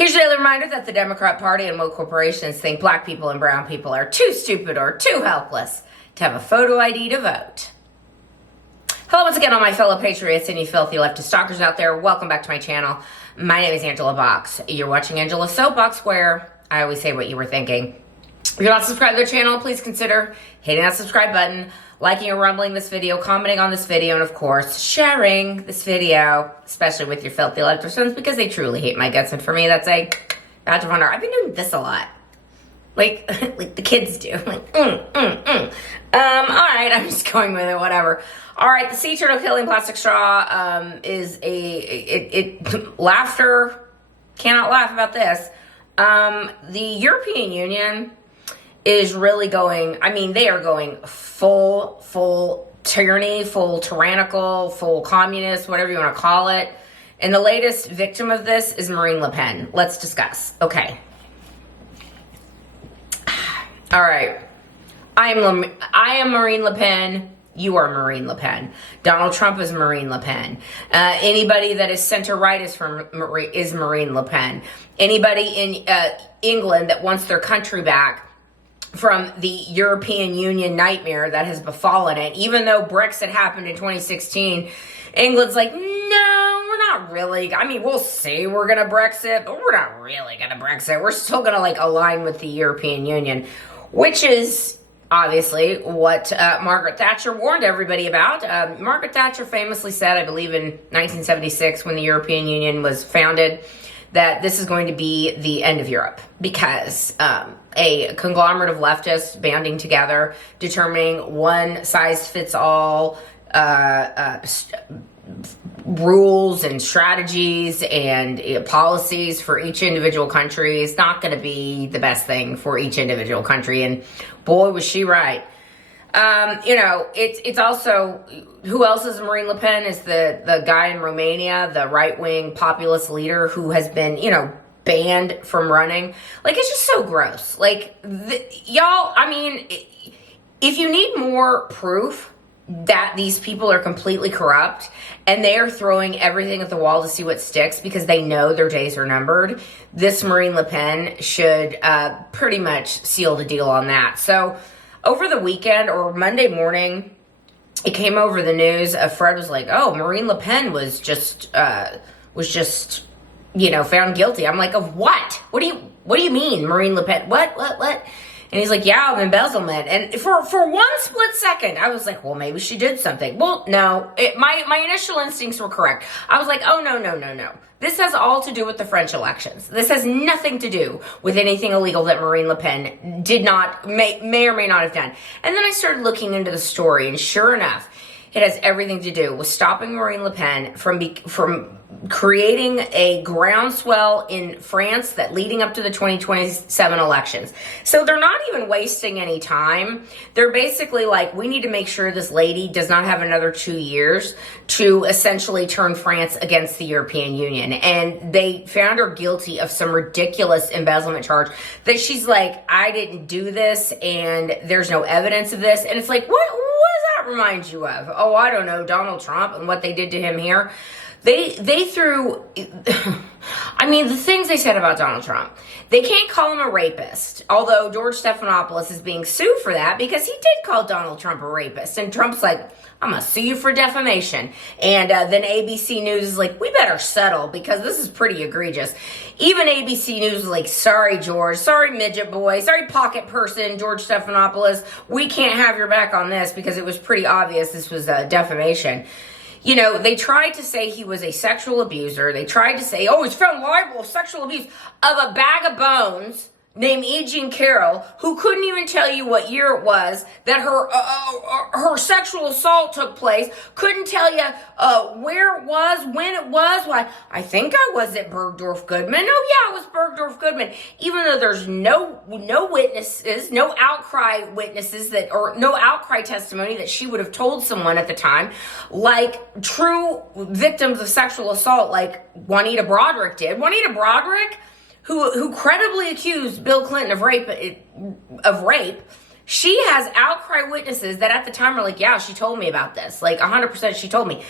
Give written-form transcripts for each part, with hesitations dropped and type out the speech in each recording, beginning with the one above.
Here's a daily reminder that the Democrat Party and woke corporations think black people and brown people are too stupid or too helpless to have a photo ID to vote. Hello once again, all my fellow patriots and you filthy leftist stalkers out there. Welcome back to my channel. My name is Angela Box. You're watching Angela's Soapbox, where I always say what you were thinking. If you're not subscribed to the channel, please consider hitting that subscribe button, liking or rumbling this video, commenting on this video, and of course, sharing this video, especially with your filthy leftist friends, because they truly hate my guts. And for me, that's a badge of honor. I've been doing this a lot. Like the kids do. All right, I'm just going with it, whatever. All right, the sea turtle killing plastic straw is laughter. Cannot laugh about this. The European Union is really going, I mean, they are going full tyranny, full tyrannical, full communist, whatever you want to call it. And the latest victim of this is Marine Le Pen. Let's discuss. Okay. All right. I am Marine Le Pen. You are Marine Le Pen. Donald Trump is Marine Le Pen. Anybody that is center-right is Marine Le Pen. Anybody in England that wants their country back from the European Union nightmare that has befallen it, even though Brexit happened in 2016, England's like, no, we're not really. I mean, we'll say we're going to Brexit, but we're not really going to Brexit. We're still going to align with the European Union, which is obviously what Margaret Thatcher warned everybody about. Margaret Thatcher famously said, I believe in 1976, when the European Union was founded, that this is going to be the end of Europe because a conglomerate of leftists banding together, determining one-size-fits-all rules and strategies and policies for each individual country is not going to be the best thing for each individual country. And boy, was she right. It's also, who else is Marine Le Pen is the guy in Romania, the right-wing populist leader who has been, banned from running. It's just so gross. Y'all, I mean, if you need more proof that these people are completely corrupt and they are throwing everything at the wall to see what sticks because they know their days are numbered, this Marine Le Pen should pretty much seal the deal on that. So over the weekend or Monday morning, it came over the news. Fred was like, "Oh, Marine Le Pen was just found guilty." I'm like, "Of what? What do you mean, Marine Le Pen? What?" And he's like, "Yeah, of embezzlement." And for one split second, I was like, "Well, maybe she did something." Well, no. My initial instincts were correct. I was like, "Oh, no. This has all to do with the French elections. This has nothing to do with anything illegal that Marine Le Pen may or may not have done." And then I started looking into the story, and sure enough, it has everything to do with stopping Marine Le Pen from creating a groundswell in France that leading up to the 2027 elections. So they're not even wasting any time. They're basically like, we need to make sure this lady does not have another 2 years to essentially turn France against the European Union. And they found her guilty of some ridiculous embezzlement charge that she's like, I didn't do this and there's no evidence of this. And it's like, what does that remind you of? Oh, I don't know, Donald Trump and what they did to him here. They threw, I mean, the things they said about Donald Trump. They can't call him a rapist, although George Stephanopoulos is being sued for that because he did call Donald Trump a rapist. And Trump's like, I'm going to sue you for defamation. And then ABC News is like, we better settle because this is pretty egregious. Even ABC News is like, sorry, George. Sorry, midget boy. Sorry, pocket person, George Stephanopoulos. We can't have your back on this because it was pretty obvious this was defamation. They tried to say he was a sexual abuser. They tried to say, he's found liable of sexual abuse of a bag of bones named E. Jean Carroll, who couldn't even tell you what year it was that her sexual assault took place, couldn't tell you where it was, when it was. Why, I think I was at Bergdorf Goodman. Oh, yeah, it was Bergdorf Goodman. Even though there's no witnesses, no outcry witnesses or no outcry testimony that she would have told someone at the time, like true victims of sexual assault like Juanita Broderick did. Juanita Broderick, who credibly accused Bill Clinton of rape, she has outcry witnesses that at the time are like, yeah, she told me about this. 100% she told me.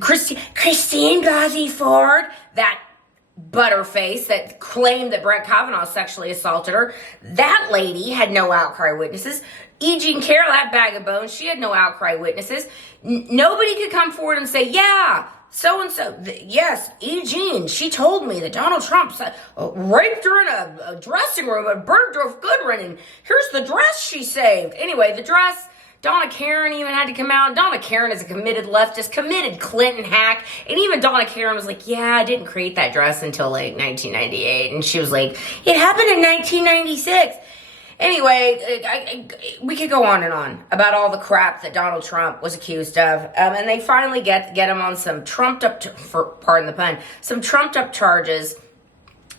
Christine Blasey Ford, that butterface that claimed that Brett Kavanaugh sexually assaulted her. That lady had no outcry witnesses. E. Jean Carroll, that bag of bones, she had no outcry witnesses. Nobody could come forward and say, yeah, so-and-so, yes, E. Jean, she told me that Donald Trump raped her in a dressing room at Bergdorf Goodwin, and here's the dress she saved. Anyway, the dress, Donna Karen even had to come out. Donna Karen is a committed leftist, committed Clinton hack. And even Donna Karen was like, yeah, I didn't create that dress until like 1998. And she was like, it happened in 1996. Anyway, we could go on and on about all the crap that Donald Trump was accused of. And they finally get him on some trumped up, pardon the pun, some trumped up charges.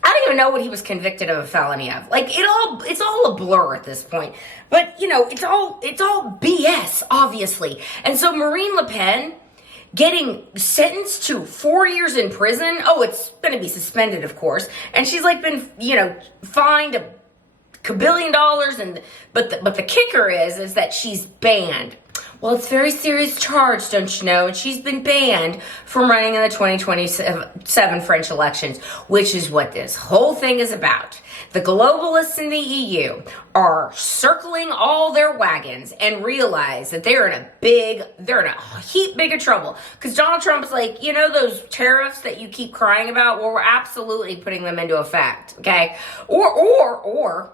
I don't even know what he was convicted of a felony of. Like, it's all a blur at this point. But, you know, it's all BS, obviously. And so Marine Le Pen getting sentenced to 4 years in prison. Oh, it's going to be suspended, of course. And she's like been, you know, fined $1 billion. But the kicker is that she's banned. Well, it's a very serious charge, don't you know? And she's been banned from running in the 2027 French elections, which is what this whole thing is about. The globalists in the EU are circling all their wagons and realize that they're in a heap big of trouble. Because Donald Trump is like, you know those tariffs that you keep crying about? Well, we're absolutely putting them into effect, okay? Or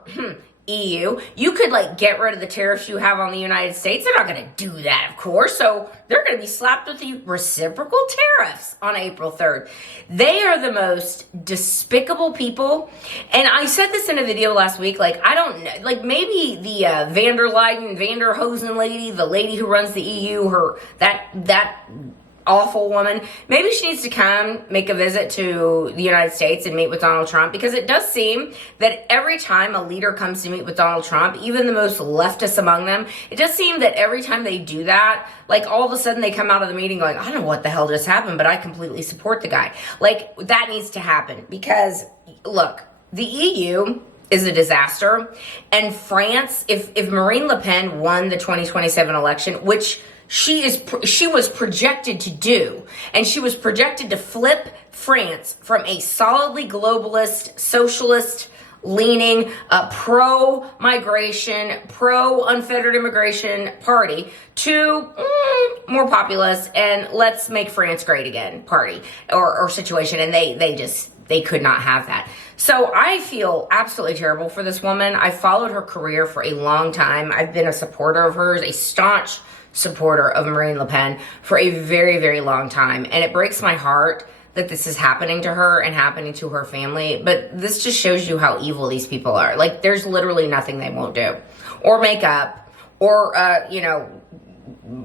EU, you could like get rid of the tariffs you have on the United States. They're not going to do that, of course. So they're going to be slapped with the reciprocal tariffs on April 3rd. They are the most despicable people. And I said this in a video last week. Like, I don't know, like maybe the van der Hosen lady, the lady who runs the EU, that awful woman, maybe she needs to come make a visit to the United States and meet with Donald Trump, because it does seem that every time a leader comes to meet with Donald Trump, even the most leftist among them, it does seem that every time they do that, like all of a sudden they come out of the meeting going, I don't know what the hell just happened, but I completely support the guy. Like, that needs to happen, because look, the EU is a disaster, and France, if Marine Le Pen won the 2027 election, which she was projected to do, and she was projected to flip France from a solidly globalist, socialist leaning, pro-migration, pro-unfettered immigration party to more populist and let's make France great again party or situation. And they could not have that. So I feel absolutely terrible for this woman. I followed her career for a long time. I've been a supporter of hers, a staunch supporter of Marine Le Pen for a very, very long time. And it breaks my heart that this is happening to her and happening to her family. But this just shows you how evil these people are. Like, there's literally nothing they won't do or make up or,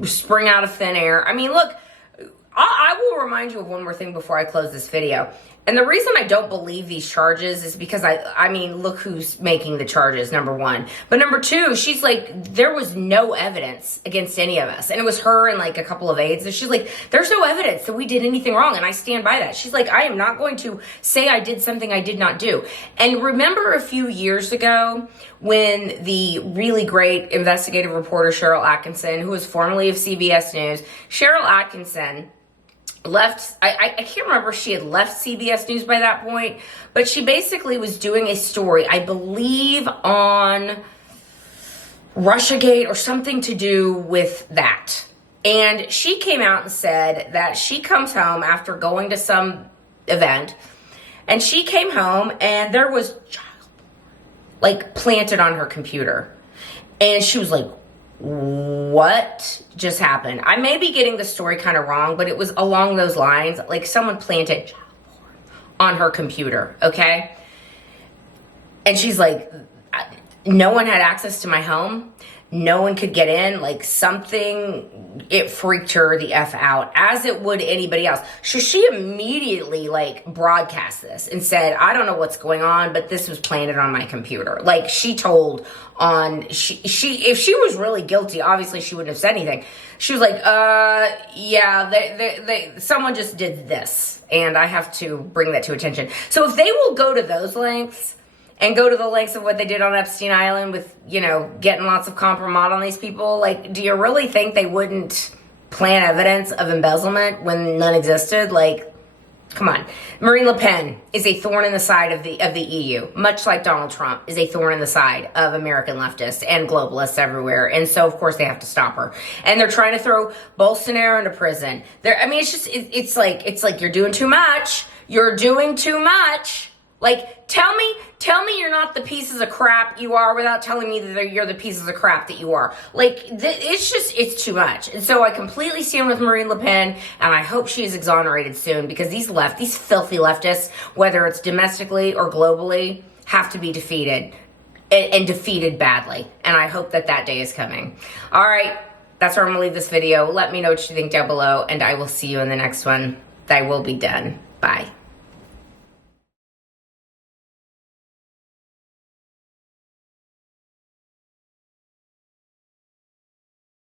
spring out of thin air. I mean, look, I will remind you of one more thing before I close this video. And the reason I don't believe these charges is because I mean, look who's making the charges, number one. But number two, she's like, there was no evidence against any of us. And it was her and like a couple of aides. And she's like, there's no evidence that we did anything wrong. And I stand by that. She's like, I am not going to say I did something I did not do. And remember a few years ago when the really great investigative reporter, Cheryl Atkinson, who was formerly of CBS News, Cheryl Atkinson left, I can't remember if she had left CBS News by that point, but she basically was doing a story, I believe on Russiagate or something to do with that. And she came out and said that she comes home after going to some event, and she came home and there was child like planted on her computer. And she was like, what just happened? I may be getting the story kind of wrong, but it was along those lines. Like, someone planted child porn on her computer, okay? And she's like, no one had access to my home. No one could get in. Like, something, it freaked her the F out, as it would anybody else. So she immediately, like, broadcast this and said, I don't know what's going on, but this was planted on my computer. Like, she told on, if she was really guilty, obviously she wouldn't have said anything. She was like, yeah, someone just did this, and I have to bring that to attention. So if they will go to those lengths, and go to the lengths of what they did on Epstein Island with, you know, getting lots of compromise on these people, like, do you really think they wouldn't plant evidence of embezzlement when none existed? Like, Come on. Marine Le Pen is a thorn in the side of the EU, much like Donald Trump is a thorn in the side of American leftists and globalists everywhere. And so, of course, they have to stop her. And they're trying to throw Bolsonaro into prison. I mean, it's just, it's like you're doing too much. You're doing too much. Like, tell me you're not the pieces of crap you are without telling me that you're the pieces of crap that you are. Like, it's too much. And so I completely stand with Marine Le Pen, and I hope she is exonerated soon, because these filthy leftists, whether it's domestically or globally, have to be defeated, and defeated badly. And I hope that day is coming. All right, that's where I'm going to leave this video. Let me know what you think down below, and I will see you in the next one. I will be done. Bye.